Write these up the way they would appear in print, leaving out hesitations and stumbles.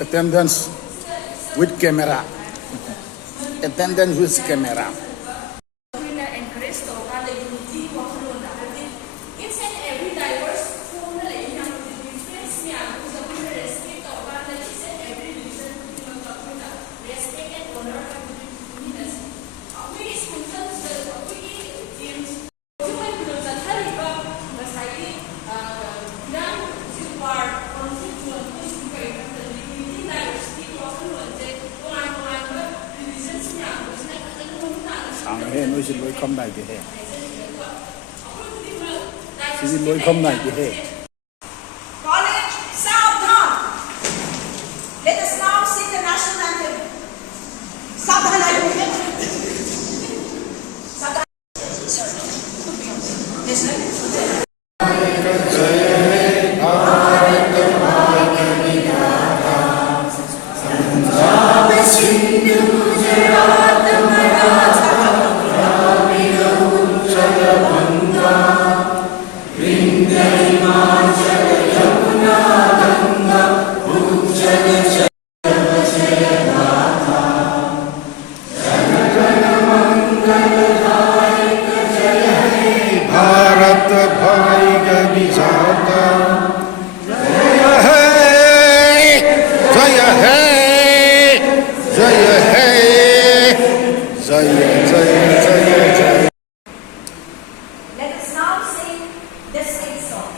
attendance with camera. Attendance with camera. He nói xin lỗi không này thì he. Xin lỗi không này thì he. College, sound down. Let us now sing the national anthem. Sound down. Yes, sir. Let us now sing the state song.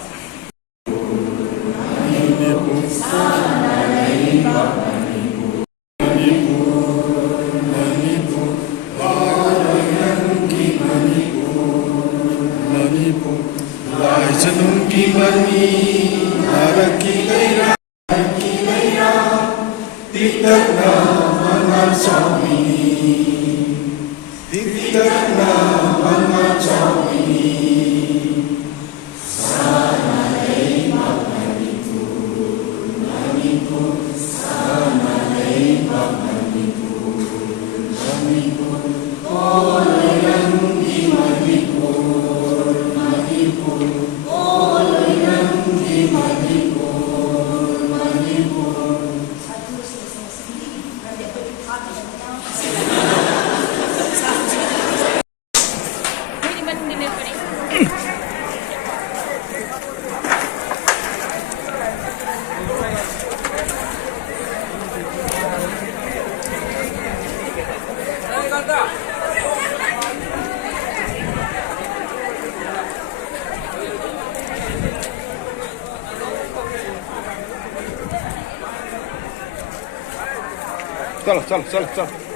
चलो चलो चलो चलो